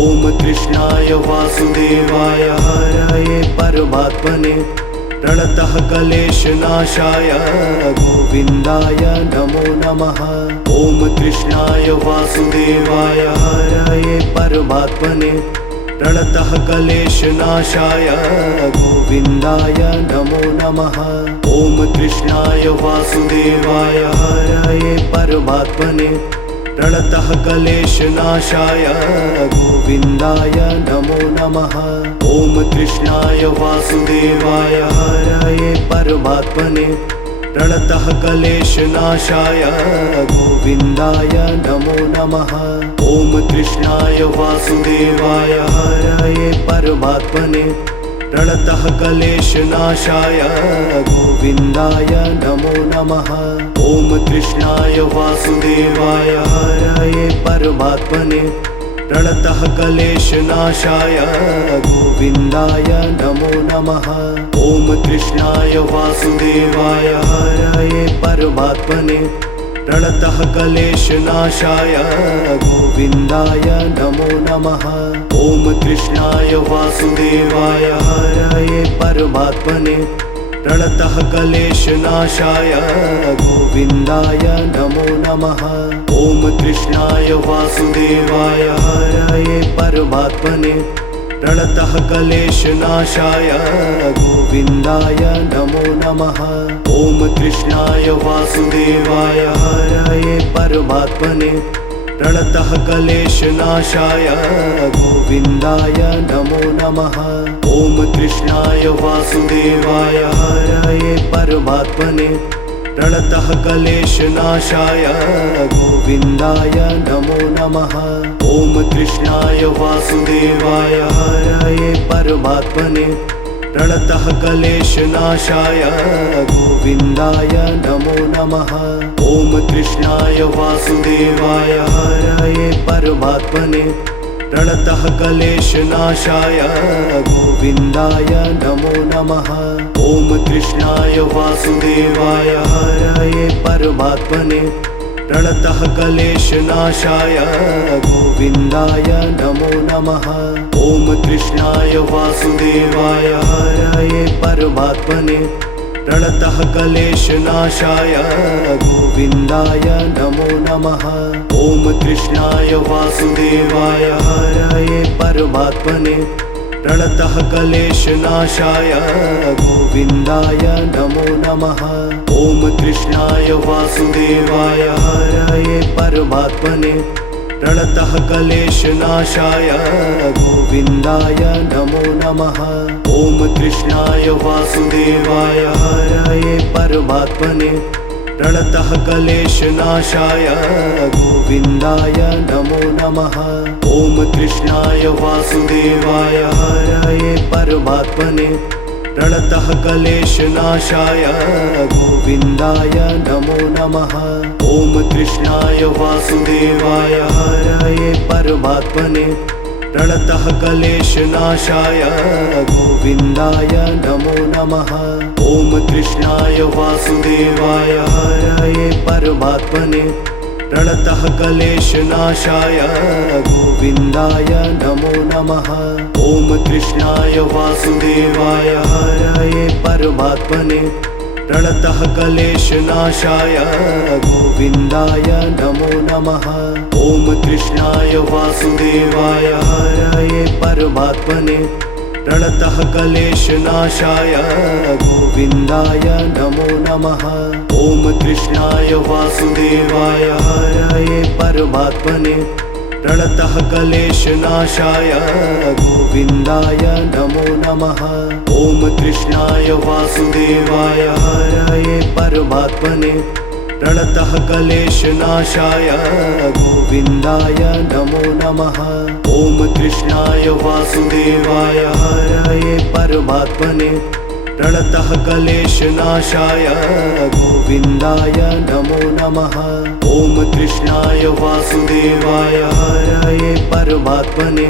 ॐ कृष्णाय वासुदेवाय हरये परमात्मने प्रणतः क्लेशनाशाय गोविन्दाय नमो नमः। ॐ कृष्णाय वासुदेवाय हरये परमात्मने प्रणतः क्लेशनाशाय गोविन्दाय नमो नमः। ॐ कृष्णाय वासुदेवाय हरये परमात्मने प्रणतः क्लेशनाशाय गोविन्दाय नमो नमः। ॐ कृष्णाय वासुदेवाय हरये परमात्मने प्रणतः क्लेशनाशाय गोविन्दाय नमो नमः। ॐ कृष्णाय वासुदेवाय हरये परमात्मने प्रणतः क्लेशनाशाय गोविन्दाय नमो नमः। ॐ कृष्णाय वासुदेवाय हरये परमात्मने प्रणतः क्लेशनाशाय गोविन्दाय नमो नमः। ॐ कृष्णाय वासुदेवाय हरये परमात्मने प्रणतः क्लेशनाशाय गोविन्दाय नमो नमः। ॐ कृष्णाय वासुदेवाय हरये परमात्मने प्रणतः क्लेशनाशाय गोविन्दाय नमो नमः। ॐ कृष्णाय वासुदेवाय हरये परमात्मने प्रणतः क्लेशनाशाय गोविन्दाय नमो नमः। ॐ कृष्णाय वासुदेवाय हरये परमात्मने प्रणतः क्लेशनाशाय गोविन्दाय नमो नमः। ॐ कृष्णाय वासुदेवाय हरये परमात्मने प्रणतः क्लेशनाशाय गोविन्दाय नमो नमः। ॐ कृष्णाय वासुदेवाय हरये परमात्मने प्रणतः क्लेशनाशाय गोविन्दाय नमो नमः। ॐ कृष्णाय वासुदेवाय हरये परमात्मने प्रणतः क्लेशनाशाय गोविन्दाय नमो नमः। ॐ कृष्णाय वासुदेवाय हरये परमात्मने प्रणतः क्लेशनाशाय गोविन्दाय नमो नमः। ॐ कृष्णाय वासुदेवाय हरये परमात्मने प्रणतः क्लेशनाशाय गोविन्दाय नमो नमः। ॐ कृष्णाय वासुदेवाय हरये परमात्मने प्रणतः क्लेशनाशाय गोविन्दाय नमो नमः। ॐ कृष्णाय वासुदेवाय हरये परमात्मने प्रणतः क्लेशनाशाय गोविन्दाय नमो नमः। ॐ कृष्णाय वासुदेवाय हरये परमात्मने प्रणतः क्लेशनाशाय गोविन्दाय नमो नमः। ॐ कृष्णाय वासुदेवाय हरये परमात्मने प्रणतः क्लेशनाशाय गोविन्दाय नमो नमः। ॐ कृष्णाय वासुदेवाय हरये परमात्मने प्रणतः क्लेशनाशाय गोविन्दाय नमो नमः। ॐ कृष्णाय वासुदेवाय हरये परमात्मने प्रणतः क्लेशनाशाय गोविन्दाय नमो नमः। ॐ कृष्णाय वासुदेवाय हरये परमात्मने प्रणतः क्लेशनाशाय गोविन्दाय नमो नमः। ॐ कृष्णाय वासुदेवाय हरये परमात्मने प्रणतः क्लेशनाशाय गोविन्दाय नमो नमः। ॐ कृष्णाय वासुदेवाय हरये परमात्मने प्रणतः क्लेशनाशाय गोविन्दाय नमो नमः। ॐ कृष्णाय वासुदेवाय हरये परमात्मने प्रणतः क्लेशनाशाय गोविन्दाय नमो नमः। ॐ कृष्णाय वासुदेवाय हरये परमात्मने प्रणतः क्लेशनाशाय गोविन्दाय नमो नमः। ॐ कृष्णाय वासुदेवाय हरये परमात्मने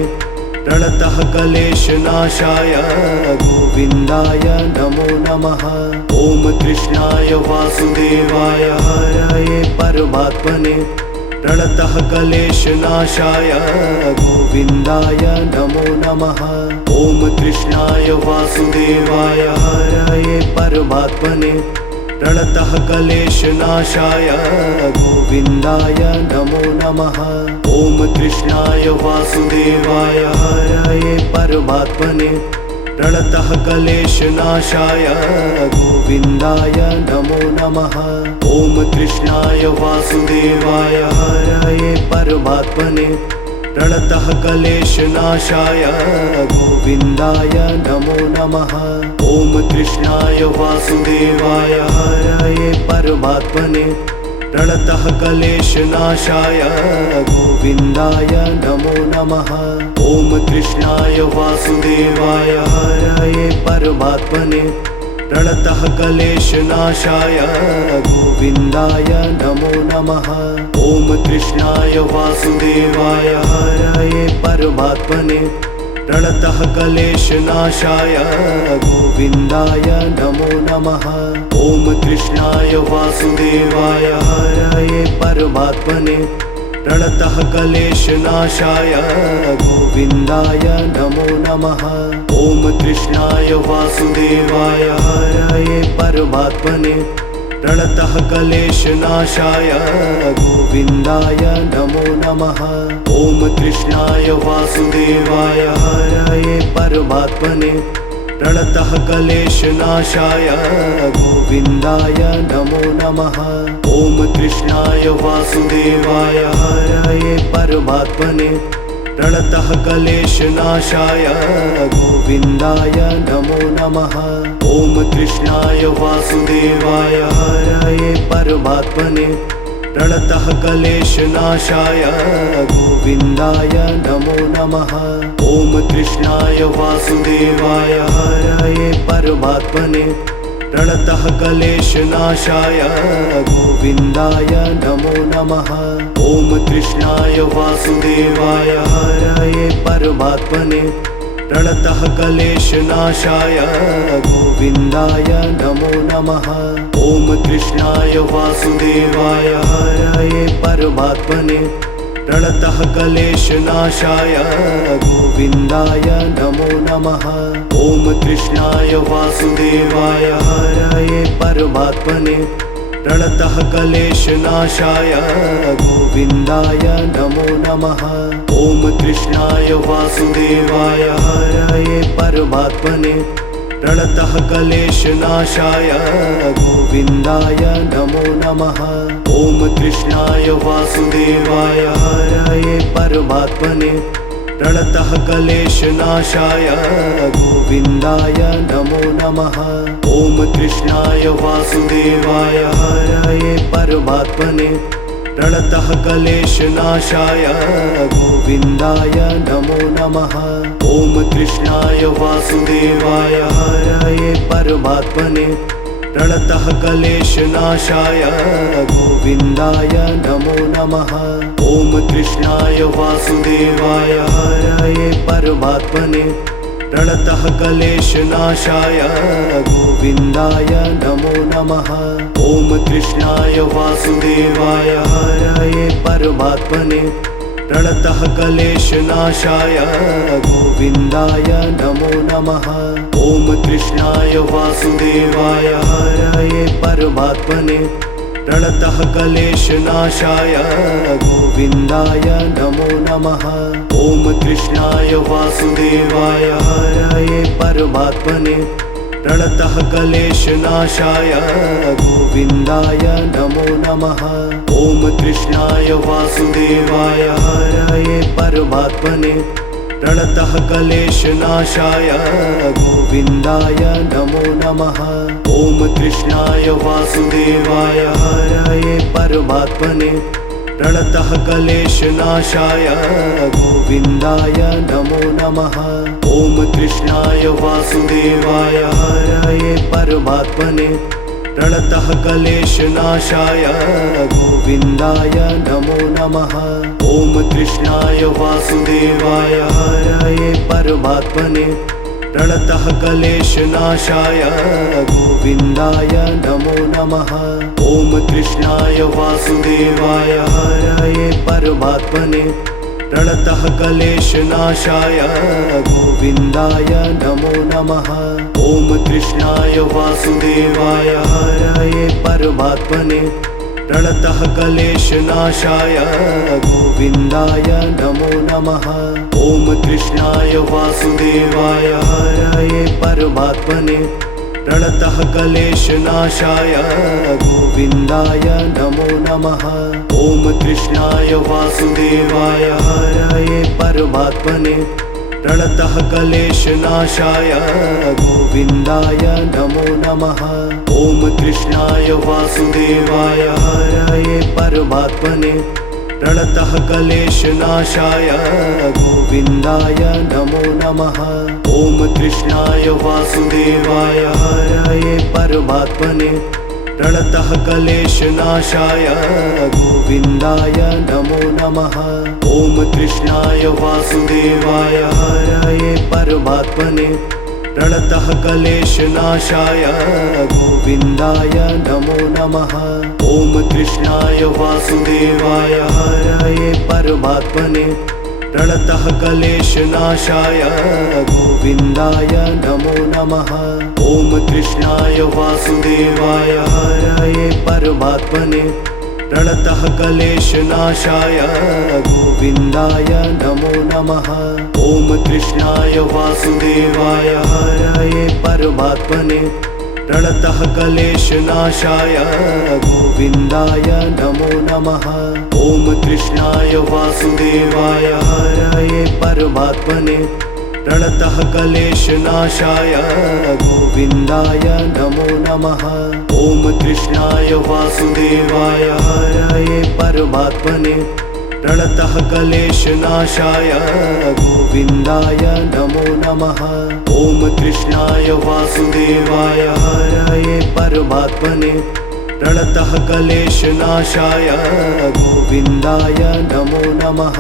प्रणतः क्लेशनाशाय गोविन्दाय नमो नमः। ॐ कृष्णाय वासुदेवाय हरये परमात्मने प्रणतः क्लेशनाशाय गोविन्दाय नमो नमः। ॐ कृष्णाय वासुदेवाय हरये परमात्मने प्रणतः क्लेशनाशाय गोविन्दाय नमो नमः। ॐ कृष्णाय वासुदेवाय हरये परमात्मने प्रणतः क्लेशनाशाय गोविन्दाय नमो नमः। ॐ कृष्णाय वासुदेवाय हरये परमात्मने प्रणतः क्लेशनाशाय गोविन्दाय नमो नमः। ॐ कृष्णाय वासुदेवाय हरये परमात्मने प्रणतः क्लेशनाशाय गोविन्दाय नमो नमः। ॐ कृष्णाय वासुदेवाय हरये परमात्मने प्रणतः क्लेशनाशाय गोविन्दाय नमो नमः। ॐ कृष्णाय वासुदेवाय हरये परमात्मने प्रणतः क्लेशनाशाय गोविन्दाय नमो नमः। ॐ कृष्णाय वासुदेवाय हरये परमात्मने प्रणतः क्लेशनाशाय गोविन्दाय नमो नमः। ॐ कृष्णाय वासुदेवाय हरये परमात्मने प्रणतः क्लेशनाशाय गोविन्दाय नमो नमः। ॐ कृष्णाय वासुदेवाय हरये परमात्मने प्रणतः क्लेशनाशाय गोविन्दाय नमो नमः। ॐ कृष्णाय वासुदेवाय हरये परमात्मने प्रणतः क्लेशनाशाय गोविन्दाय नमो नमः। ॐ कृष्णाय वासुदेवाय हरये परमात्मने प्रणतः क्लेशनाशाय गोविन्दाय नमो नमः। ॐ कृष्णाय वासुदेवाय हरये परमात्मने प्रणतः क्लेशनाशाय गोविन्दाय नमो नमः। ॐ कृष्णाय वासुदेवाय हरये परमात्मने प्रणतः क्लेशनाशाय गोविन्दाय नमो नमः। ॐ कृष्णाय वासुदेवाय हरये परमात्मने प्रणतः क्लेशनाशाय गोविन्दाय नमो नमः। ॐ कृष्णाय वासुदेवाय हरये परमात्मने प्रणतः क्लेशनाशाय गोविन्दाय नमो नमः। ॐ कृष्णाय वासुदेवाय हरये परमात्मने प्रणतः क्लेशनाशाय गोविन्दाय नमो नमः। ॐ कृष्णाय वासुदेवाय हरये परमात्मने प्रणतः क्लेशनाशाय गोविन्दाय नमो नमः। ॐ कृष्णाय वासुदेवाय हरये परमात्मने प्रणतः क्लेशनाशाय गोविन्दाय नमो नमः। ॐ कृष्णाय वासुदेवाय हरये परमात्मने प्रणतः क्लेशनाशाय गोविन्दाय नमो नमः। ॐ कृष्णाय वासुदेवाय हरये परमात्मने प्रणतः क्लेशनाशाय गोविन्दाय नमो नमः। ॐ कृष्णाय वासुदेवाय हरये परमात्मने प्रणतः क्लेशनाशाय गोविन्दाय नमो नमः। ॐ कृष्णाय वासुदेवाय हरये परमात्मने प्रणतः क्लेशनाशाय गोविन्दाय नमो नमः। ॐ कृष्णाय वासुदेवाय हरये परमात्मने प्रणतः क्लेशनाशाय गोविन्दाय नमो नमः। ॐ कृष्णाय वासुदेवाय हरये परमात्मने प्रणतः क्लेशनाशाय गोविन्दाय नमो नमः। ॐ कृष्णाय वासुदेवाय हरये परमात्मने प्रणतः क्लेशनाशाय गोविन्दाय नमो नमः। ॐ कृष्णाय वासुदेवाय हरये परमात्मने प्रणतः क्लेशनाशाय गोविन्दाय नमो नमः। ॐ कृष्णाय वासुदेवाय हरये परमात्मने प्रणतः क्लेशनाशाय गोविन्दाय नमो नमः। ॐ कृष्णाय वासुदेवाय हरये परमात्मने प्रणतः क्लेशनाशाय गोविन्दाय नमो नमः। ॐ कृष्णाय वासुदेवाय हरये परमात्मने प्रणतः क्लेशनाशाय गोविन्दाय नमो नमः। ॐ कृष्णाय वासुदेवाय हरये परमात्मने प्रणतः क्लेशनाशाय गोविन्दाय नमो नमः। ॐ कृष्णाय वासुदेवाय हरये परमात्मने प्रणतः क्लेशनाशाय गोविन्दाय नमो नमः। ॐ कृष्णाय वासुदेवाय हरये परमात्मने प्रणतः क्लेशनाशाय गोविन्दाय नमो नमः। ॐ कृष्णाय वासुदेवाय हरये परमात्मने प्रणतः क्लेशनाशाय गोविन्दाय नमो नमः। ॐ कृष्णाय वासुदेवाय हरये परमात्मने प्रणतः क्लेशनाशाय गोविन्दाय नमो नमः। ॐ कृष्णाय वासुदेवाय हरये परमात्मने प्रणतः क्लेशनाशाय गोविन्दाय नमो नमः। ॐ कृष्णाय वासुदेवाय हरये परमात्मने प्रणतः क्लेशनाशाय गोविन्दाय नमो नमः। ॐ कृष्णाय वासुदेवाय हरये परमात्मने प्रणतः क्लेशनाशाय गोविन्दाय नमो नमः। ॐ कृष्णाय वासुदेवाय हरये परमात्मने प्रणतः क्लेशनाशाय गोविन्दाय नमो नमः। ॐ कृष्णाय वासुदेवाय हरये परमात्मने प्रणतः क्लेशनाशाय गोविन्दाय नमो नमः। ॐ कृष्णाय वासुदेवाय हरये परमात्मने प्रणतः क्लेशनाशाय गोविन्दाय नमो नमः।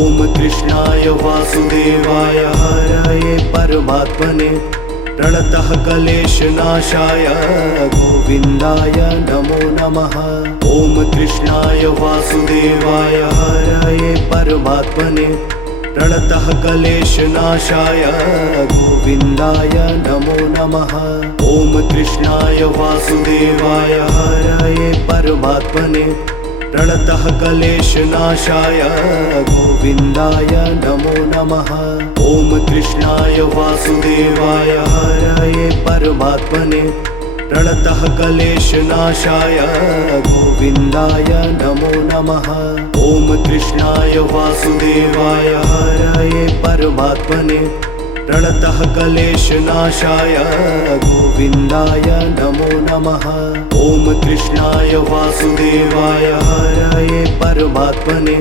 ॐ कृष्णाय वासुदेवाय हरये परमात्मने प्रणतः क्लेशनाशाय गोविन्दाय नमो नमः। ॐ कृष्णाय वासुदेवाय हरये परमात्मने प्रणतः क्लेशनाशाय गोविन्दाय नमो नमः। ॐ कृष्णाय वासुदेवाय हरये परमात्मने प्रणतः क्लेशनाशाय गोविन्दाय नमो नमः। ॐ कृष्णाय वासुदेवाय हरये परमात्मने प्रणतः क्लेशनाशाय गोविन्दाय नमो नमः। ॐ कृष्णाय वासुदेवाय हरये परमात्मने प्रणतः क्लेशनाशाय गोविन्दाय नमो नमः। ॐ कृष्णाय वासुदेवाय हरये परमात्मने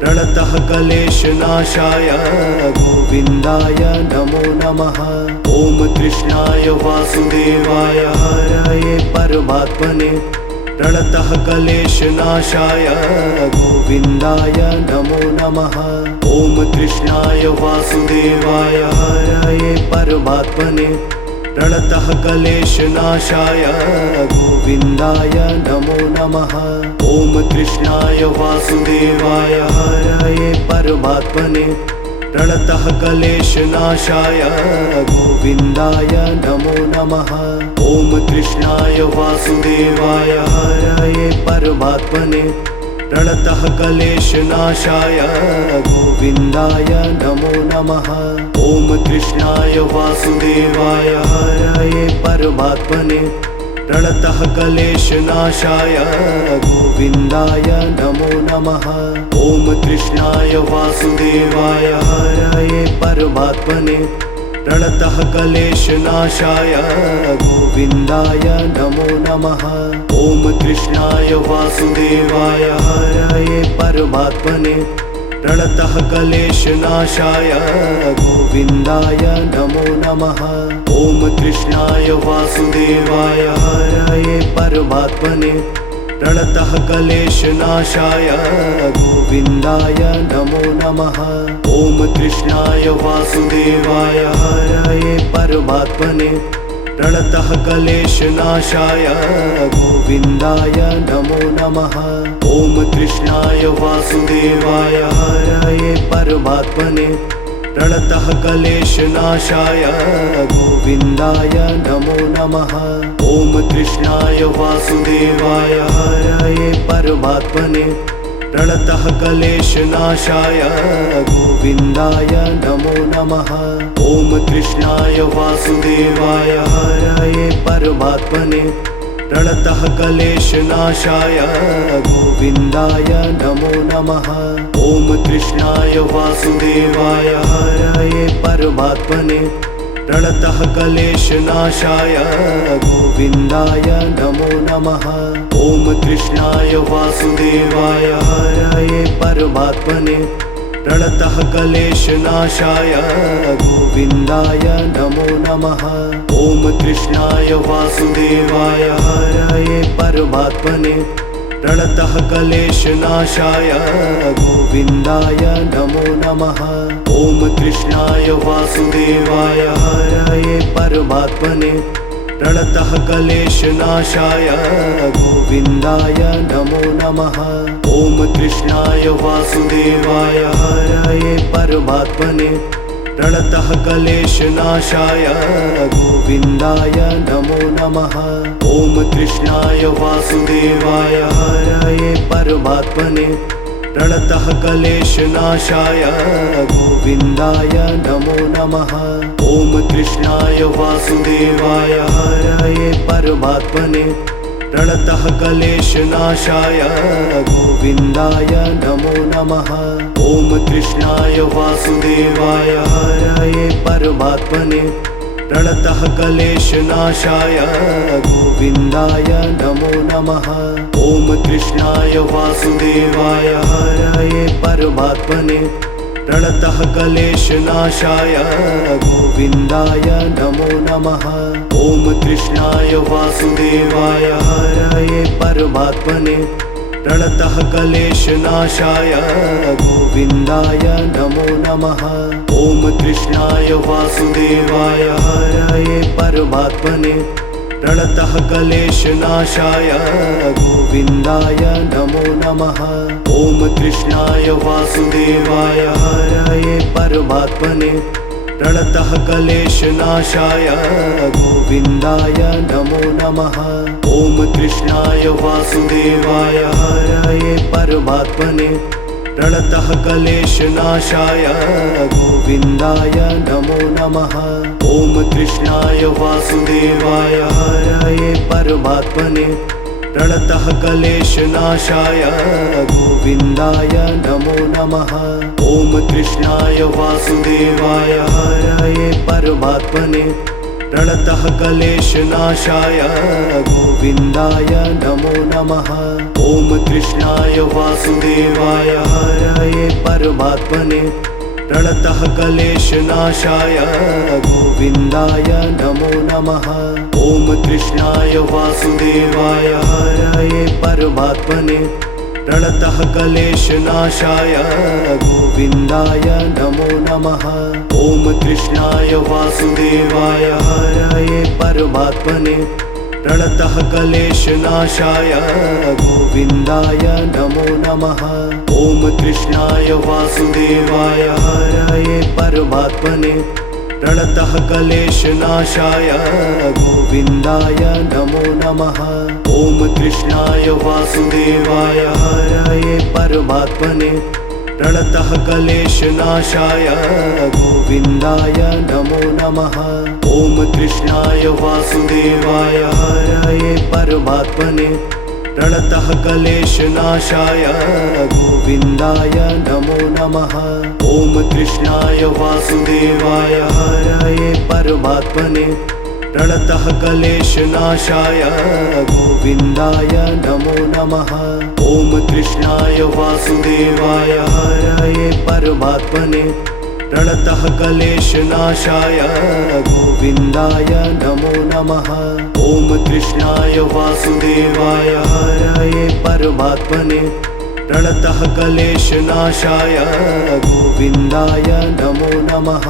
प्रणतः क्लेशनाशाय गोविन्दाय नमो नमः। ॐ कृष्णाय वासुदेवाय हरये परमात्मने प्रणतः क्लेशनाशाय गोविन्दाय नमो नमः। ॐ कृष्णाय वासुदेवाय हरये परमात्मने प्रणतः क्लेशनाशाय गोविन्दाय नमो नमः। ॐ कृष्णाय वासुदेवाय हरये परमात्मने प्रणतः क्लेशनाशाय गोविन्दाय नमो नमः। ॐ कृष्णाय वासुदेवाय हरये परमात्मने प्रणतः क्लेशनाशाय गोविन्दाय नमो नमः। ॐ कृष्णाय वासुदेवाय हरये परमात्मने प्रणतः क्लेशनाशाय गोविन्दाय नमो नमः। ॐ कृष्णाय वासुदेवाय हरये परमात्मने प्रणतः क्लेशनाशाय गोविन्दाय नमो नमः। ॐ कृष्णाय वासुदेवाय हरये परमात्मने प्रणतः क्लेशनाशाय गोविन्दाय नमो नमः। ॐ कृष्णाय वासुदेवाय हरये परमात्मने प्रणतः क्लेशनाशाय गोविन्दाय नमो नमः। ॐ कृष्णाय वासुदेवाय हरये परमात्मने प्रणतः क्लेशनाशाय गोविन्दाय नमो नमः। ॐ कृष्णाय वासुदेवाय हरये परमात्मने प्रणतः क्लेशनाशाय गोविन्दाय नमो नमः। ॐ कृष्णाय वासुदेवाय हरये परमात्मने प्रणतः क्लेशनाशाय गोविन्दाय नमो नमः। ॐ कृष्णाय वासुदेवाय हरये परमात्मने प्रणतः क्लेशनाशाय गोविन्दाय नमो नमः। ॐ कृष्णाय वासुदेवाय हरये परमात्मने प्रणतः क्लेशनाशाय गोविन्दाय नमो नमः। ॐ कृष्णाय वासुदेवाय हरये परमात्मने प्रणतः क्लेशनाशाय गोविन्दाय नमो नमः। ॐ कृष्णाय वासुदेवाय हरये परमात्मने प्रणतः क्लेशनाशाय गोविन्दाय नमो नमः। ॐ कृष्णाय वासुदेवाय हरये परमात्मने प्रणतः क्लेशनाशाय गोविन्दाय नमो नमः। ॐ कृष्णाय वासुदेवाय हरये परमात्मने प्रणतः क्लेशनाशाय गोविन्दाय नमो नमः। ॐ कृष्णाय वासुदेवाय हरये परमात्मने प्रणतः क्लेशनाशाय गोविन्दाय नमो नमः। ॐ कृष्णाय वासुदेवाय हरये परमात्मने प्रणतः क्लेशनाशाय गोविन्दाय नमो नमः। ॐ कृष्णाय वासुदेवाय हरये परमात्मने प्रणतः क्लेशनाशाय गोविन्दाय नमो नमः। ॐ कृष्णाय वासुदेवाय हरये परमात्मने प्रणतः क्लेशनाशाय गोविन्दाय नमो नमः। ॐ कृष्णाय वासुदेवाय हरये परमात्मने प्रणतः क्लेशनाशाय गोविन्दाय नमो नमः। ॐ कृष्णाय वासुदेवाय हरये परमात्मने प्रणतः क्लेशनाशाय गोविन्दाय नमो नमः। ॐ कृष्णाय वासुदेवाय हरये परमात्मने प्रणतः क्लेशनाशाय गोविन्दाय नमो नमः। ॐ कृष्णाय वासुदेवाय हरये परमात्मने प्रणतः क्लेशनाशाय गोविन्दाय नमो नमः। ॐ कृष्णाय वासुदेवाय हरये परमात्मने प्रणतः क्लेशनाशाय गोविन्दाय नमो नमः। ॐ कृष्णाय वासुदेवाय हरये परमात्मने प्रणतः क्लेशनाशाय गोविन्दाय नमो नमः। ॐ कृष्णाय वासुदेवाय हरये परमात्मने प्रणतः क्लेशनाशाय गोविन्दाय नमो नमः। ॐ कृष्णाय वासुदेवाय हरये परमात्मने प्रणतः क्लेशनाशाय गोविन्दाय नमो नमः। ॐ कृष्णाय वासुदेवाय हरये परमात्मने प्रणतः क्लेशनाशाय गोविन्दाय नमो नमः। ॐ कृष्णाय वासुदेवाय हरये परमात्मने प्रणतः क्लेशनाशाय गोविन्दाय नमो नमः। ॐ कृष्णाय वासुदेवाय हरये परमात्मने प्रणतः क्लेशनाशाय गोविन्दाय नमो नमः। ॐ कृष्णाय वासुदेवाय हरये परमात्मने प्रणतः क्लेशनाशाय गोविन्दाय नमो नमः। ॐ कृष्णाय वासुदेवाय हरये परमात्मने प्रणतः क्लेशनाशाय गोविन्दाय नमो नमः। ॐ कृष्णाय वासुदेवाय हरये परमात्मने प्रणतः क्लेशनाशाय गोविन्दाय नमो नमः। ॐ कृष्णाय वासुदेवाय हरये परमात्मने प्रणतः क्लेशनाशाय गोविन्दाय नमो नमः।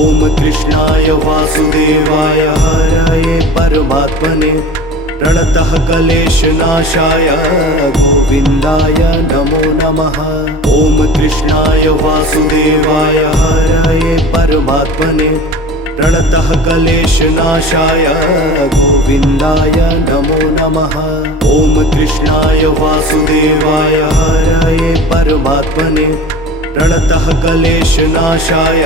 ॐ कृष्णाय वासुदेवाय हरये परमात्मने प्रणतः क्लेशनाशाय गोविन्दाय नमो नमः। ॐ कृष्णाय वासुदेवाय हरये परमात्मने प्रणतः क्लेशनाशाय गोविन्दाय नमो नमः। ॐ कृष्णाय वासुदेवाय हरये परमात्मने प्रणतः क्लेशनाशाय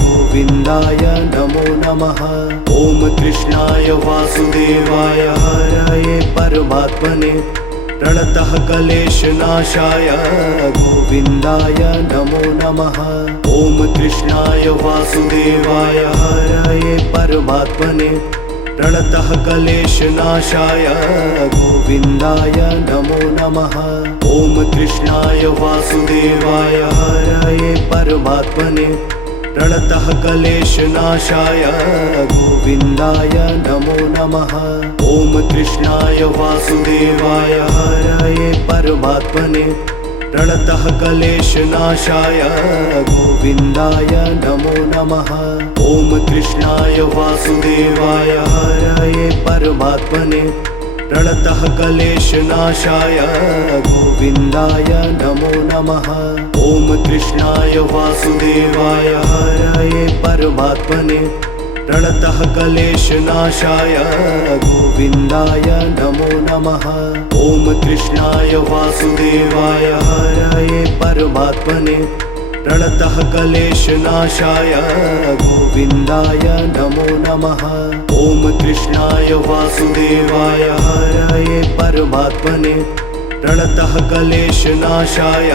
गोविन्दाय नमो नमः। ॐ कृष्णाय वासुदेवाय हरये परमात्मने प्रणतः क्लेशनाशाय गोविन्दाय नमो नमः। ॐ कृष्णाय वासुदेवाय हरये परमात्मने प्रणतः क्लेशनाशाय गोविन्दाय नमो नमः। ॐ कृष्णाय वासुदेवाय हरये परमात्मने प्रणतः क्लेशनाशाय गोविन्दाय नमो नमः। ॐ कृष्णाय वासुदेवाय हरये परमात्मने प्रणतः क्लेशनाशाय गोविन्दाय नमो नमः। ॐ कृष्णाय वासुदेवाय हरये परमात्मने प्रणतः क्लेशनाशाय गोविन्दाय नमो नमः। ॐ कृष्णाय वासुदेवाय हरये परमात्मने प्रणतः क्लेशनाशाय गोविन्दाय नमो नमः। ॐ कृष्णाय वासुदेवाय हरये परमात्मने प्रणतः क्लेशनाशाय गोविन्दाय नमो नमः। ॐ कृष्णाय वासुदेवाय हरये परमात्मने प्रणतः क्लेशनाशाय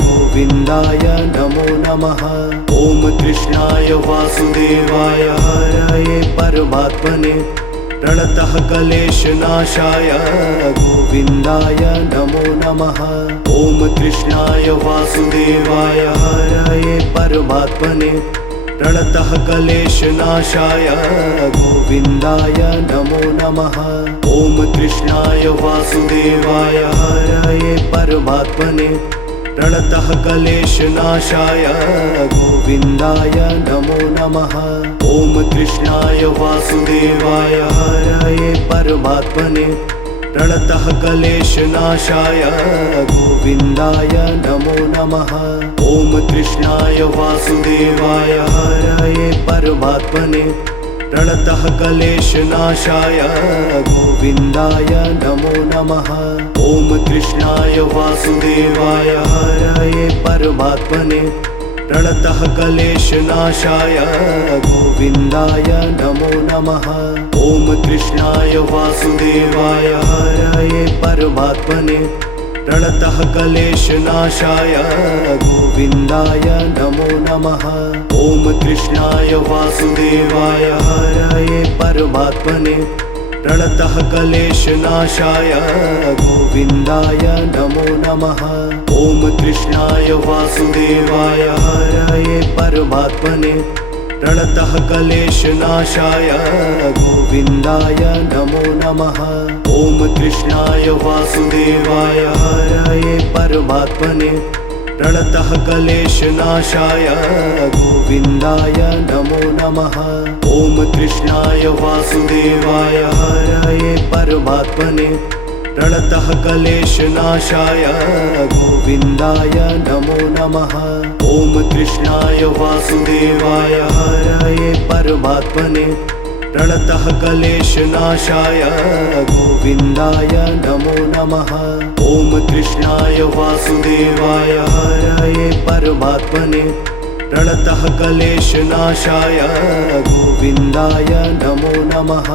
गोविन्दाय नमो नमः। ॐ कृष्णाय वासुदेवाय हरये परमात्मने प्रणतः क्लेशनाशाय गोविन्दाय नमो नमः। ॐ कृष्णाय वासुदेवाय हरये परमात्मने प्रणतः क्लेशनाशाय गोविन्दाय नमो नमः। ॐ कृष्णाय वासुदेवाय हरये परमात्मने प्रणतः क्लेशनाशाय गोविन्दाय नमो नमः। ॐ कृष्णाय वासुदेवाय हरये परमात्मने प्रणतः क्लेशनाशाय गोविन्दाय नमो नमः। ॐ कृष्णाय वासुदेवाय हरये परमात्मने प्रणतः क्लेशनाशाय गोविन्दाय नमो नमः। ॐ कृष्णाय वासुदेवाय हरये परमात्मने प्रणतः क्लेशनाशाय गोविन्दाय नमो नमः। ॐ कृष्णाय वासुदेवाय हरये परमात्मने प्रणतः क्लेशनाशाय गोविन्दाय नमो नमः। ॐ कृष्णाय वासुदेवाय हरये परमात्मने प्रणतः क्लेशनाशाय गोविन्दाय नमो नमः। ॐ कृष्णाय वासुदेवाय हरये परमात्मने प्रणतः क्लेशनाशाय गोविन्दाय नमो नमः। ॐ कृष्णाय वासुदेवाय हरये परमात्मने प्रणतः क्लेशनाशाय गोविन्दाय नमो नमः। ॐ कृष्णाय वासुदेवाय हरये परमात्मने प्रणतः क्लेशनाशाय गोविन्दाय नमो नमः। ॐ कृष्णाय वासुदेवाय हरये परमात्मने प्रणतः क्लेशनाशाय गोविन्दाय नमो नमः। ॐ कृष्णाय वासुदेवाय हरये परमात्मने प्रणतः क्लेशनाशाय गोविन्दाय नमो नमः।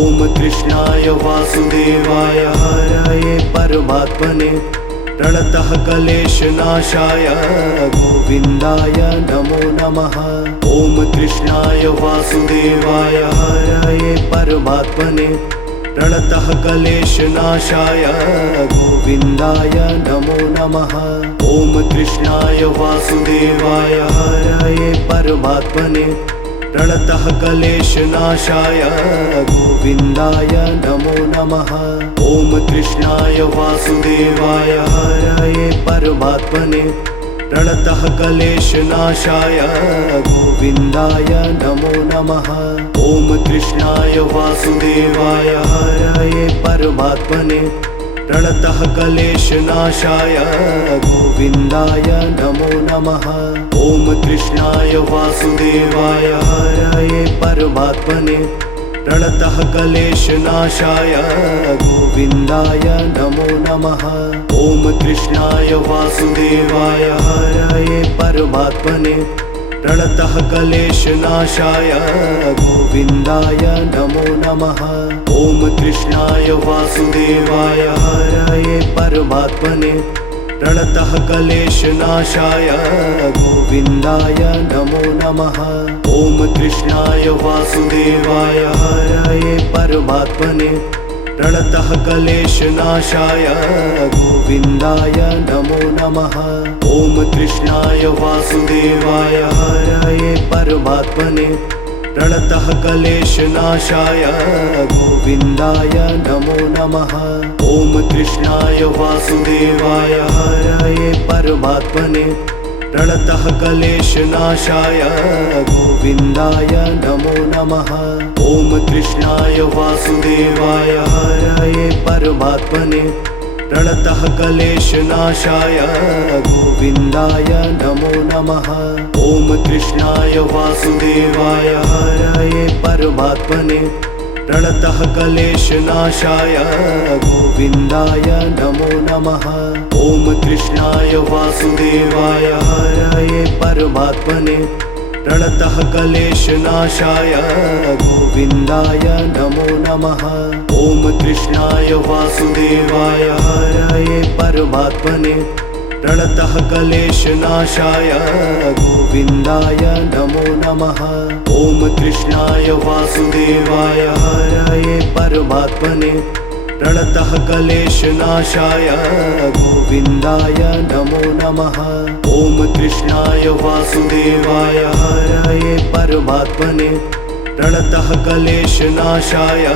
ॐ कृष्णाय वासुदेवाय हरये परमात्मने प्रणतः क्लेशनाशाय गोविन्दाय नमो नमः। ॐ कृष्णाय वासुदेवाय हरये परमात्मने प्रणतः क्लेशनाशाय गोविन्दाय नमो नमः। ॐ कृष्णाय वासुदेवाय हरये परमात्मने प्रणतः क्लेशनाशाय गोविन्दाय नमो नमः। ॐ कृष्णाय वासुदेवाय हरये परमात्मने प्रणतः क्लेशनाशाय गोविन्दाय नमो नमः। ॐ कृष्णाय वासुदेवाय हरये परमात्मने प्रणतः क्लेशनाशाय गोविन्दाय नमो नमः। ॐ कृष्णाय वासुदेवाय हरये परमात्मने प्रणतः क्लेशनाशाय गोविन्दाय नमो नमः। ॐ कृष्णाय वासुदेवाय हरये परमात्मने प्रणतः क्लेशनाशाय गोविन्दाय नमो नमः। ॐ कृष्णाय वासुदेवाय हरये परमात्मने प्रणतः क्लेशनाशाय गोविन्दाय नमो नमः। ॐ कृष्णाय वासुदेवाय हरये परमात्मने प्रणतः क्लेशनाशाय गोविन्दाय नमो नमः। ॐ कृष्णाय वासुदेवाय हरये परमात्मने प्रणतः क्लेशनाशाय गोविन्दाय नमो नमः। ॐ कृष्णाय वासुदेवाय हरये परमात्मने प्रणतः क्लेशनाशाय गोविन्दाय नमो नमः। ॐ कृष्णाय वासुदेवाय हरये परमात्मने प्रणतः क्लेशनाशाय गोविन्दाय नमो नमः। ॐ कृष्णाय वासुदेवाय हरये परमात्मने प्रणतः क्लेशनाशाय गोविन्दाय नमो नमः। ॐ कृष्णाय वासुदेवाय हरये परमात्मने प्रणतः क्लेशनाशाय गोविन्दाय नमो नमः। ॐ कृष्णाय वासुदेवाय हरये परमात्मने प्रणतः क्लेशनाशाय गोविन्दाय नमो नमः। ॐ कृष्णाय वासुदेवाय हरये परमात्मने प्रणतः क्लेशनाशाय गोविन्दाय नमो नमः। ॐ कृष्णाय वासुदेवाय हरये परमात्मने प्रणतः क्लेशनाशाय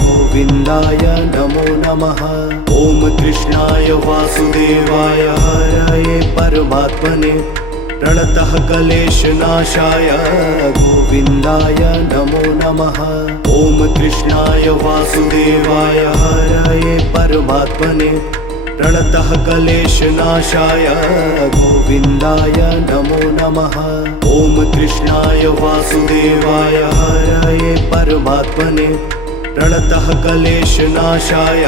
गोविन्दाय नमो नमः। ॐ कृष्णाय वासुदेवाय हरये परमात्मने प्रणतः क्लेशनाशाय गोविन्दाय नमो नमः। ॐ कृष्णाय वासुदेवाय हरये परमात्मने प्रणतः क्लेशनाशाय गोविन्दाय नमो नमः। ॐ कृष्णाय वासुदेवाय हरये परमात्मने प्रणतः क्लेशनाशाय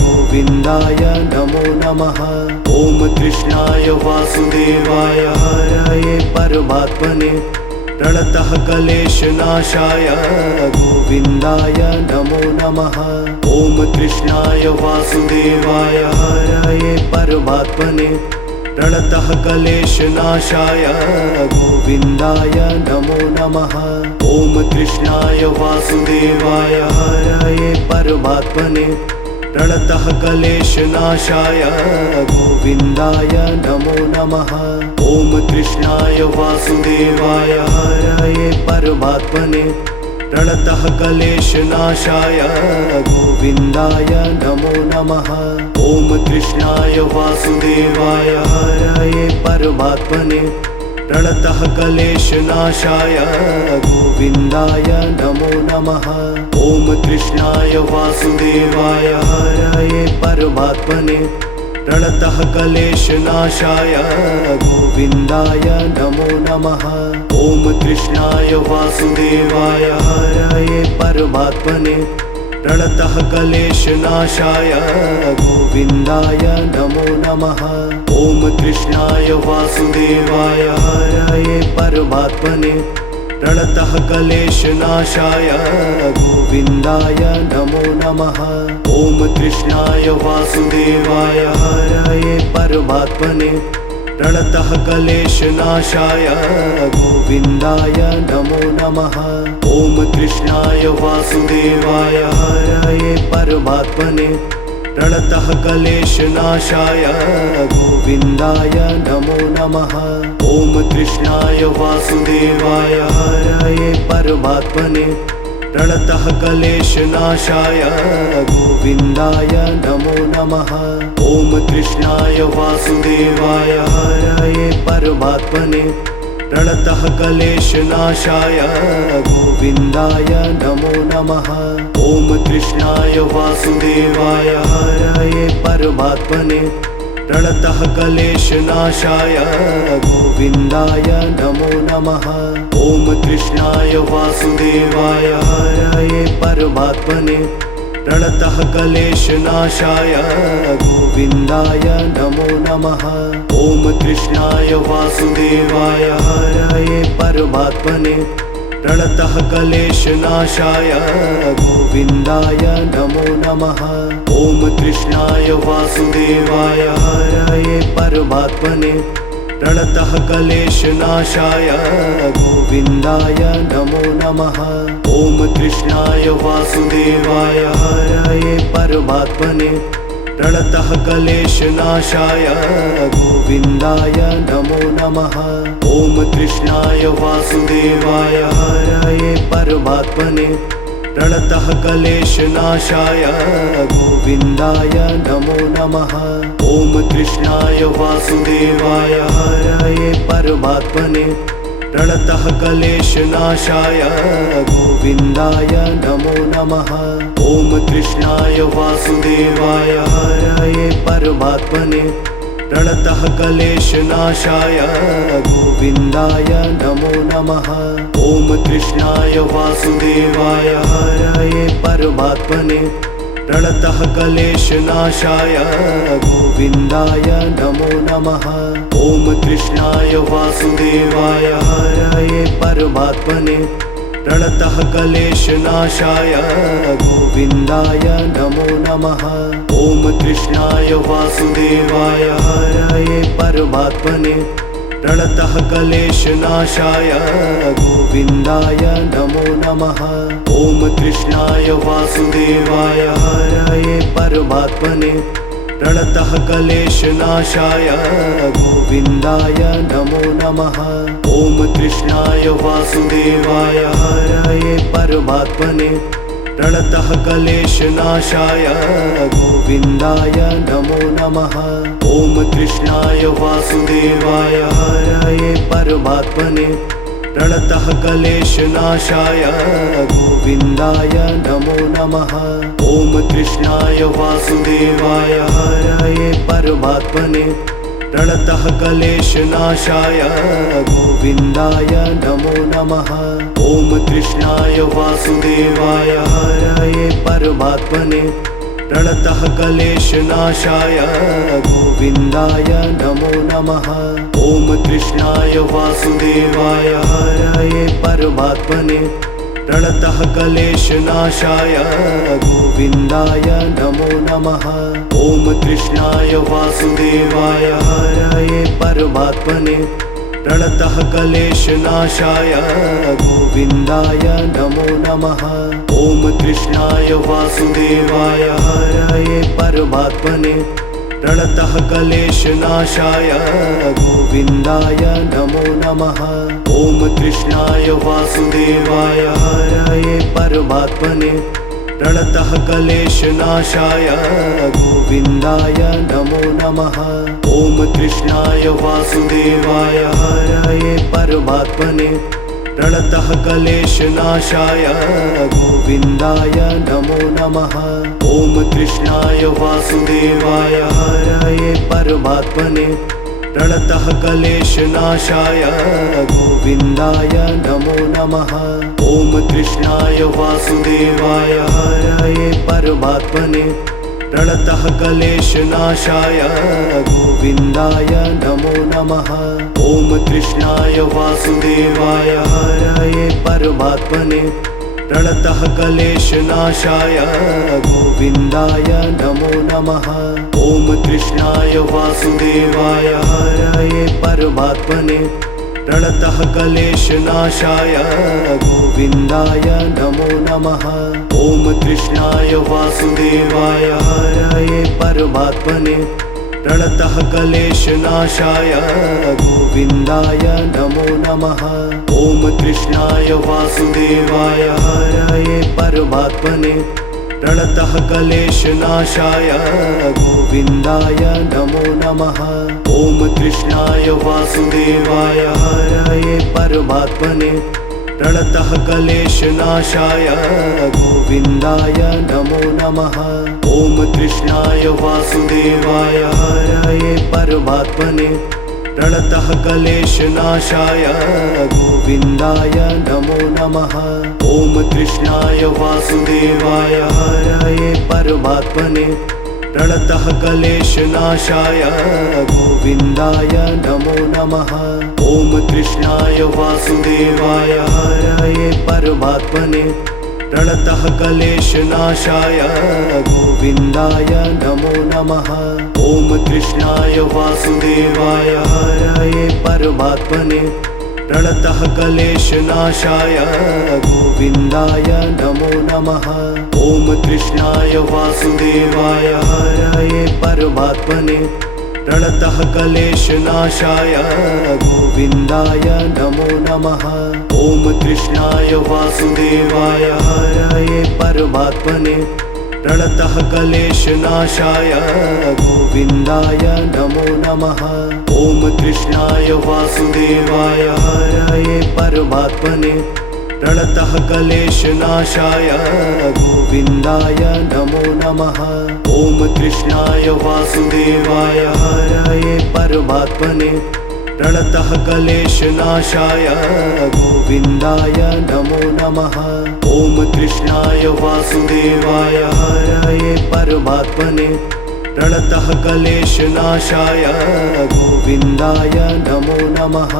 गोविन्दाय नमो नमः। ॐ कृष्णाय वासुदेवाय हरये परमात्मने प्रणतः क्लेशनाशाय गोविन्दाय नमो नमः। ॐ कृष्णाय वासुदेवाय हरये परमात्मने प्रणतः क्लेशनाशाय गोविन्दाय नमो नमः। ॐ कृष्णाय वासुदेवाय हरये परमात्मने प्रणतः क्लेशनाशाय गोविन्दाय नमो नमः। ॐ कृष्णाय वासुदेवाय हरये परमात्मने प्रणतः क्लेशनाशाय गोविन्दाय नमो नमः। ॐ कृष्णाय वासुदेवाय हरये परमात्मने प्रणतः क्लेशनाशाय गोविन्दाय नमो नमः। ॐ कृष्णाय वासुदेवाय हरये परमात्मने प्रणतः क्लेशनाशाय गोविन्दाय नमो नमः। ॐ कृष्णाय वासुदेवाय हरये परमात्मने प्रणतः क्लेशनाशाय गोविन्दाय नमो नमः। ॐ कृष्णाय वासुदेवाय हरये परमात्मने प्रणतः क्लेशनाशाय गोविन्दाय नमो नमः। ॐ कृष्णाय वासुदेवाय हरये परमात्मने प्रणतः क्लेशनाशाय गोविन्दाय नमो नमः। ॐ कृष्णाय वासुदेवाय हरये परमात्मने प्रणतः क्लेशनाशाय गोविन्दाय नमो नमः। ॐ कृष्णाय वासुदेवाय हरये परमात्मने प्रणतः क्लेशनाशाय गोविन्दाय नमो नमः। ॐ कृष्णाय वासुदेवाय हरये परमात्मने प्रणतः क्लेशनाशाय गोविन्दाय नमो नमः। ॐ कृष्णाय वासुदेवाय हरये परमात्मने प्रणतः क्लेशनाशाय गोविन्दाय नमो नमः। ॐ कृष्णाय वासुदेवाय हरये परमात्मने प्रणतः क्लेशनाशाय गोविन्दाय नमो नमः। ॐ कृष्णाय वासुदेवाय हरये परमात्मने प्रणतः क्लेशनाशाय गोविन्दाय नमो नमः। ॐ कृष्णाय वासुदेवाय हरये परमात्मने प्रणतः क्लेशनाशाय गोविन्दाय नमो नमः। ॐ कृष्णाय वासुदेवाय हरये परमात्मने प्रणतः क्लेशनाशाय गोविन्दाय नमो नमः। ॐ कृष्णाय वासुदेवाय हरये परमात्मने प्रणतः क्लेशनाशाय गोविन्दाय नमो नमः। ॐ कृष्णाय वासुदेवाय हरये परमात्मने प्रणतः क्लेशनाशाय गोविन्दाय नमो नमः। ॐ कृष्णाय वासुदेवाय हरये परमात्मने प्रणतः क्लेशनाशाय गोविन्दाय नमो नमः। ॐ कृष्णाय वासुदेवाय हरये परमात्मने प्रणतः क्लेशनाशाय गोविन्दाय नमो नमः। ॐ कृष्णाय वासुदेवाय हरये परमात्मने प्रणतः क्लेशनाशाय गोविन्दाय नमो नमः। ॐ कृष्णाय वासुदेवाय हरये परमात्मने प्रणतः क्लेशनाशाय गोविन्दाय नमो नमः। ॐ कृष्णाय वासुदेवाय हरये परमात्मने प्रणतः क्लेशनाशाय गोविन्दाय नमो नमः। ॐ कृष्णाय वासुदेवाय हरये परमात्मने प्रणतः क्लेशनाशाय गोविन्दाय नमो नमः। ॐ कृष्णाय वासुदेवाय हरये परमात्मने प्रणतः क्लेशनाशाय गोविन्दाय नमो नमः। ॐ कृष्णाय वासुदेवाय हरये परमात्मने प्रणतः क्लेशनाशाय गोविन्दाय नमो नमः। ॐ कृष्णाय वासुदेवाय हरये परमात्मने प्रणतः क्लेशनाशाय गोविन्दाय नमो नमः। ॐ कृष्णाय वासुदेवाय हरये परमात्मने प्रणतः क्लेशनाशाय गोविन्दाय नमो नमः। ॐ कृष्णाय वासुदेवाय हरये परमात्मने प्रणतः क्लेशनाशाय गोविन्दाय नमो नमः। ॐ कृष्णाय वासुदेवाय हरये परमात्मने प्रणतः क्लेशनाशाय गोविन्दाय नमो नमः। ॐ कृष्णाय वासुदेवाय हरये परमात्मने प्रणतः क्लेशनाशाय गोविन्दाय नमो नमः। ॐ कृष्णाय वासुदेवाय हरये परमात्मने प्रणतः क्लेशनाशाय गोविन्दाय नमो नमः। ॐ कृष्णाय वासुदेवाय हरये परमात्मने प्रणतः क्लेशनाशाय गोविन्दाय नमो नमः। ॐ कृष्णाय वासुदेवाय हरये परमात्मने प्रणतः क्लेशनाशाय गोविन्दाय नमो नमः। ॐ कृष्णाय वासुदेवाय हरये परमात्मने प्रणतः क्लेशनाशाय गोविन्दाय नमो नमः। ॐ कृष्णाय वासुदेवाय हरये परमात्मने प्रणतः क्लेशनाशाय गोविन्दाय नमो नमः। ॐ कृष्णाय वासुदेवाय हरये परमात्मने प्रणतः क्लेशनाशाय गोविन्दाय नमो नमः। ॐ कृष्णाय वासुदेवाय हरये परमात्मने प्रणतः क्लेशनाशाय गोविन्दाय नमो नमः। ॐ कृष्णाय वासुदेवाय हरये परमात्मने प्रणतः क्लेशनाशाय गोविन्दाय नमो नमः। ॐ कृष्णाय वासुदेवाय हरये परमात्मने प्रणतः क्लेशनाशाय गोविन्दाय नमो नमः। ॐ कृष्णाय वासुदेवाय हरये परमात्मने प्रणतः क्लेशनाशाय गोविन्दाय नमो नमः। ॐ कृष्णाय वासुदेवाय हरये परमात्मने प्रणतः क्लेशनाशाय गोविन्दाय नमो नमः। ॐ कृष्णाय वासुदेवाय हरये परमात्मने प्रणतः क्लेशनाशाय गोविन्दाय नमो नमः। ॐ कृष्णाय वासुदेवाय हरये परमात्मने प्रणतः क्लेशनाशाय गोविन्दाय नमो नमः। ॐ कृष्णाय वासुदेवाय हरये परमात्मने प्रणतः क्लेशनाशाय गोविन्दाय नमो नमः। ॐ कृष्णाय वासुदेवाय हरये परमात्मने प्रणतः क्लेशनाशाय गोविन्दाय नमो नमः। ॐ कृष्णाय वासुदेवाय हरये परमात्मने प्रणतः क्लेशनाशाय गोविन्दाय नमो नमः। ॐ कृष्णाय वासुदेवाय हरये परमात्मने प्रणतः क्लेशनाशाय गोविन्दाय नमो नमः।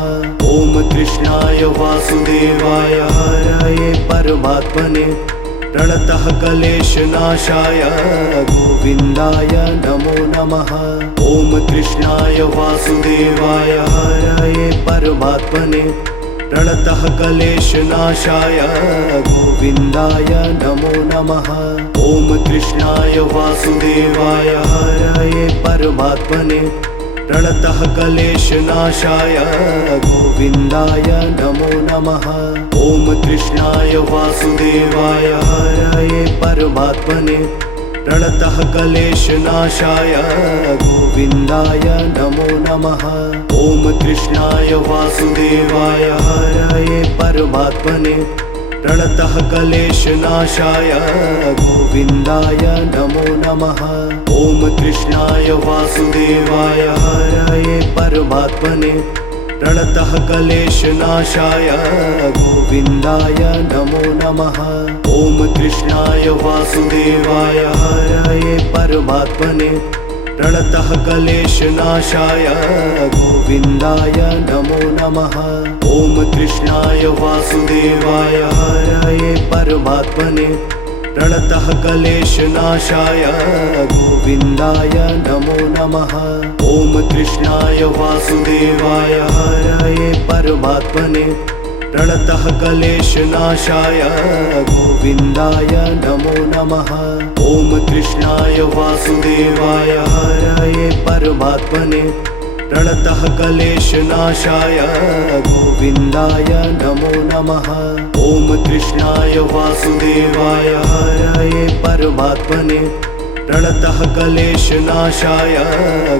ॐ कृष्णाय वासुदेवाय हरये परमात्मने प्रणतः क्लेशनाशाय गोविन्दाय नमो नमः। ॐ कृष्णाय वासुदेवाय हरये परमात्मने प्रणतः क्लेशनाशाय गोविन्दाय नमो नमः। ॐ कृष्णाय वासुदेवाय हरये परमात्मने प्रणतः क्लेशनाशाय गोविन्दाय नमो नमः। ॐ कृष्णाय वासुदेवाय हरये परमात्मने प्रणतः क्लेशनाशाय गोविन्दाय नमो नमः। ॐ कृष्णाय वासुदेवाय हरये परमात्मने प्रणतः क्लेशनाशाय गोविन्दाय नमो नमः। ॐ कृष्णाय वासुदेवाय हरये परमात्मने प्रणतः क्लेशनाशाय गोविन्दाय नमो नमः। ॐ कृष्णाय वासुदेवाय हरये परमात्मने प्रणतः क्लेशनाशाय गोविन्दाय नमो नमः। ॐ कृष्णाय वासुदेवाय हरये परमात्मने प्रणतः क्लेशनाशाय गोविन्दाय नमो नमः। ॐ कृष्णाय वासुदेवाय हरये परमात्मने प्रणतः क्लेशनाशाय गोविन्दाय नमो नमः। ॐ कृष्णाय वासुदेवाय हरये परमात्मने प्रणतः क्लेशनाशाय गोविन्दाय नमो नमः। ॐ कृष्णाय वासुदेवाय हरये परमात्मने प्रणतः क्लेशनाशाय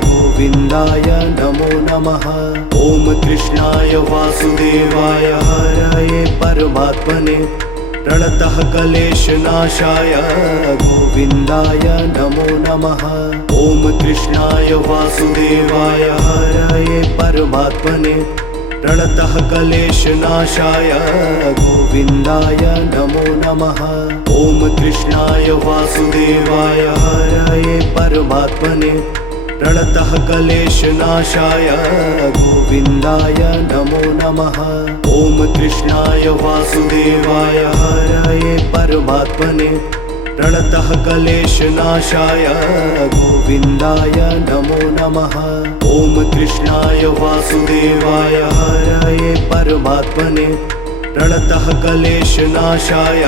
गोविन्दाय नमो नमः। ॐ कृष्णाय वासुदेवाय हरये परमात्मने प्रणतः क्लेशनाशाय गोविन्दाय नमो नमः। ॐ कृष्णाय वासुदेवाय हरये परमात्मने प्रणतः क्लेशनाशाय गोविन्दाय नमो नमः। ॐ कृष्णाय वासुदेवाय हरये परमात्मने प्रणतः क्लेशनाशाय गोविन्दाय नमो नमः। ॐ कृष्णाय वासुदेवाय हरये हरये परमात्मने प्रणतः क्लेशनाशाय गोविन्दाय नमो नमः। ॐ कृष्णाय वासुदेवाय हरये परमात्मने प्रणतः क्लेशनाशाय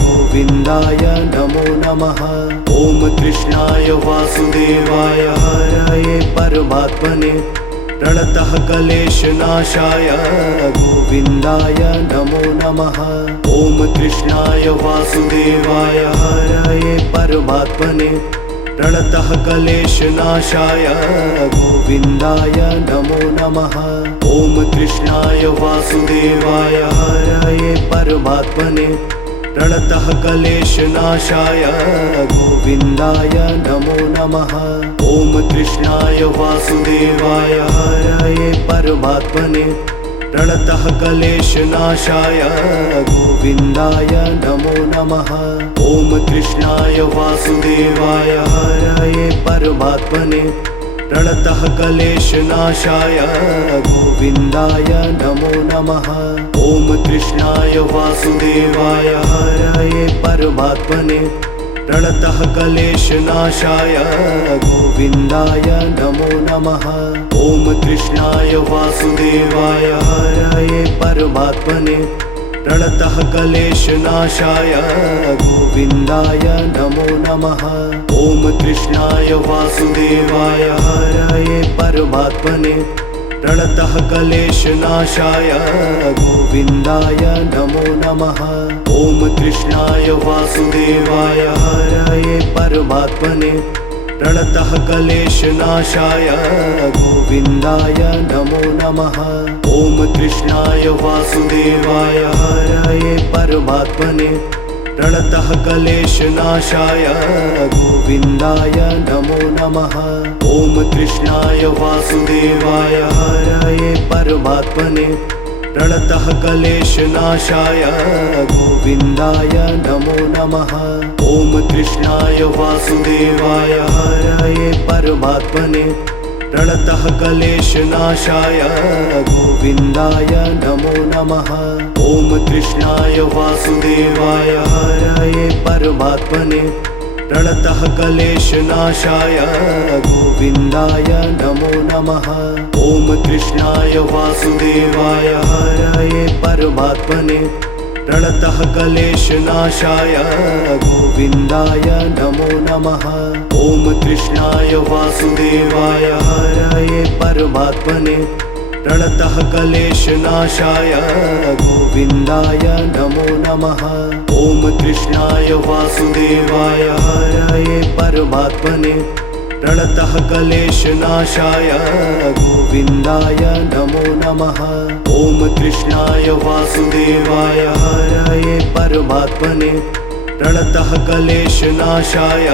गोविन्दाय नमो नमः। ॐ कृष्णाय वासुदेवाय हरये परमात्मने प्रणतः क्लेशनाशाय गोविन्दाय नमो नमः। ॐ कृष्णाय वासुदेवाय हरये परमात्मने प्रणतः क्लेशनाशाय गोविन्दाय नमो नमः। ॐ कृष्णाय वासुदेवाय हरये परमात्मने प्रणतः क्लेशनाशाय गोविन्दाय नमो नमः। ॐ कृष्णाय वासुदेवाय हरये परमात्मने प्रणतः क्लेशनाशाय गोविन्दाय नमो नमः। ॐ कृष्णाय वासुदेवाय हरये परमात्मने प्रणतः क्लेशनाशाय गोविन्दाय नमो नमः। ॐ कृष्णाय वासुदेवाय हरये परमात्मने प्रणतः क्लेशनाशाय गोविन्दाय नमो नमः। ॐ कृष्णाय वासुदेवाय हरये परमात्मने प्रणतः क्लेशनाशाय गोविन्दाय नमो नमः। ॐ कृष्णाय वासुदेवाय हरये परमात्मने प्रणतः क्लेशनाशाय गोविन्दाय नमो नमः। ॐ कृष्णाय वासुदेवाय हरये परमात्मने प्रणतः क्लेशनाशाय गोविन्दाय नमो नमः। ॐ कृष्णाय वासुदेवाय हरये परमात्मने प्रणतः क्लेशनाशाय गोविन्दाय नमो नमः। ॐ कृष्णाय वासुदेवाय हरये परमात्मने प्रणतः क्लेशनाशाय गोविन्दाय नमो नमः। ॐ कृष्णाय वासुदेवाय हरये परमात्मने प्रणतः क्लेशनाशाय गोविन्दाय नमो नमः। ॐ कृष्णाय वासुदेवाय हरये परमात्मने प्रणतः क्लेशनाशाय गोविन्दाय नमो नमः। ॐ कृष्णाय वासुदेवाय हरये परमात्मने प्रणतः क्लेशनाशाय गोविन्दाय नमो नमः। ॐ कृष्णाय वासुदेवाय हरये परमात्मने प्रणतः क्लेशनाशाय गोविन्दाय नमो नमः। ॐ कृष्णाय वासुदेवाय हरये परमात्मने प्रणतः क्लेशनाशाय गोविन्दाय नमो नमः। ॐ कृष्णाय वासुदेवाय हरये परमात्मने प्रणतः क्लेशनाशाय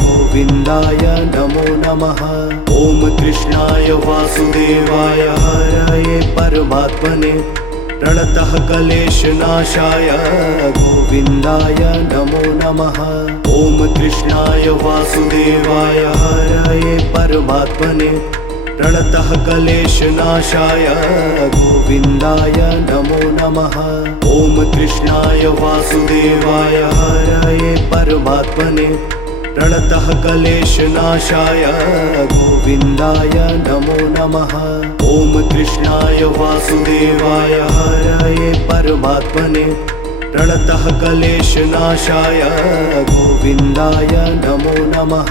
गोविन्दाय नमो नमः। ॐ कृष्णाय वासुदेवाय हरये परमात्मने प्रणतः क्लेशनाशाय गोविन्दाय नमो नमः। ॐ कृष्णाय वासुदेवाय हरये परमात्मने प्रणतः क्लेशनाशाय गोविन्दाय नमो नमः। ॐ कृष्णाय वासुदेवाय हरये परमात्मने प्रणतः क्लेशनाशाय गोविन्दाय नमो नमः। ॐ कृष्णाय वासुदेवाय हरये परमात्मने प्रणतः क्लेशनाशाय गोविन्दाय नमो नमः।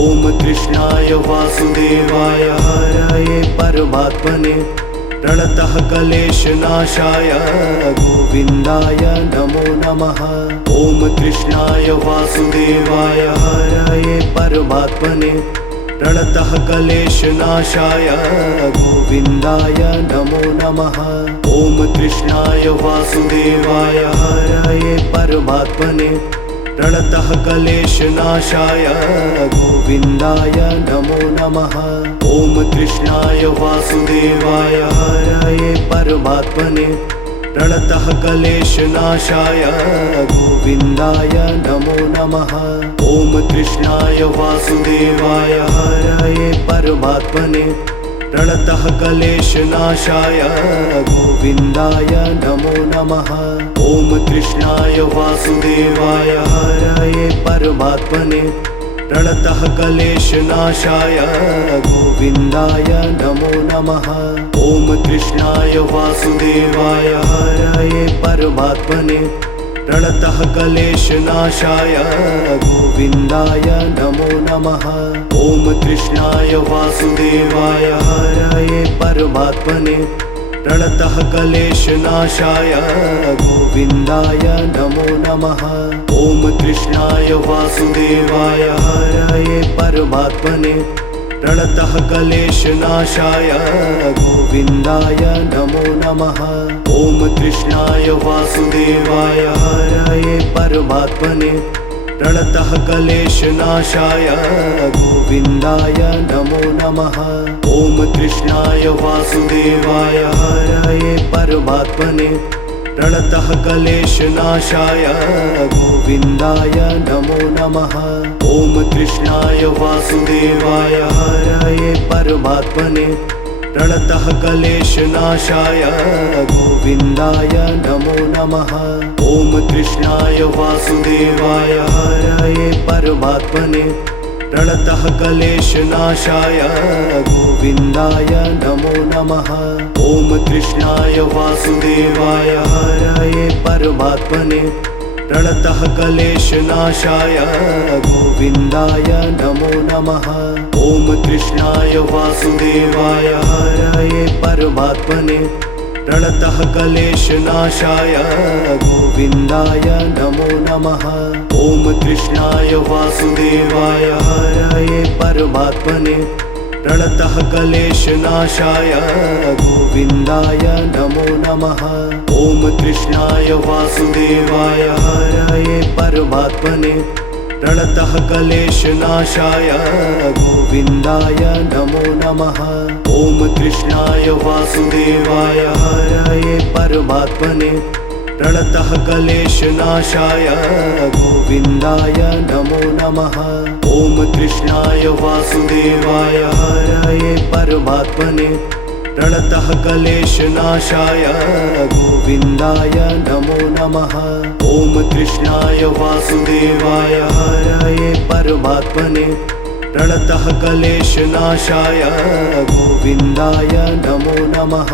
ॐ कृष्णाय वासुदेवाय हरये परमात्मने प्रणतः क्लेशनाशाय गोविन्दाय नमो नमः। ॐ कृष्णाय वासुदेवाय हरये परमात्मने प्रणतः क्लेशनाशाय गोविन्दाय नमो नमः। ॐ कृष्णाय वासुदेवाय हरये परमात्मने प्रणतः क्लेशनाशाय गोविन्दाय नमो नमः। ॐ कृष्णाय वासुदेवाय हरये परमात्मने प्रणतः क्लेशनाशाय गोविन्दाय नमो नमः। ॐ कृष्णाय वासुदेवाय हरये परमात्मने प्रणतः क्लेशनाशाय गोविन्दाय नमो नमः। ॐ कृष्णाय वासुदेवाय हरये परमात्मने प्रणतः क्लेशनाशाय गोविन्दाय नमो नमः। ॐ कृष्णाय वासुदेवाय हरये परमात्मने प्रणतः क्लेशनाशाय गोविन्दाय नमो नमः। ॐ कृष्णाय वासुदेवाय हरये परमात्मने प्रणतः क्लेशनाशाय गोविन्दाय नमो नमः। ॐ कृष्णाय वासुदेवाय हरये परमात्मने प्रणतः क्लेशनाशाय गोविन्दाय नमो नमः। ॐ कृष्णाय वासुदेवाय हरये परमात्मने प्रणतः क्लेशनाशाय गोविन्दाय नमो नमः। ॐ कृष्णाय वासुदेवाय हरये परमात्मने प्रणतः क्लेशनाशाय गोविन्दाय नमो नमः। ॐ कृष्णाय वासुदेवाय हरये परमात्मने प्रणतः क्लेशनाशाय गोविन्दाय नमो नमः। ॐ कृष्णाय वासुदेवाय हरये परमात्मने प्रणतः क्लेशनाशाय गोविन्दाय नमो नमः। ॐ कृष्णाय वासुदेवाय हरये परमात्मने प्रणतः क्लेशनाशाय गोविन्दाय नमो नमः। ॐ कृष्णाय वासुदेवाय हरये परमात्मने प्रणतः क्लेशनाशाय गोविन्दाय नमो नमः। ॐ कृष्णाय वासुदेवाय हरये परमात्मने प्रणतः क्लेशनाशाय गोविन्दाय नमो नमः। ॐ कृष्णाय वासुदेवाय हरये परमात्मने प्रणतः क्लेशनाशाय गोविन्दाय नमो नमः। ॐ कृष्णाय वासुदेवाय हरये परमात्मने प्रणतः क्लेशनाशाय गोविन्दाय नमो नमः। ॐ कृष्णाय वासुदेवाय हरये परमात्मने प्रणतः क्लेशनाशाय गोविन्दाय नमो नमः। ॐ कृष्णाय वासुदेवाय हरये परमात्मने प्रणतः क्लेशनाशाय गोविन्दाय नमो नमः।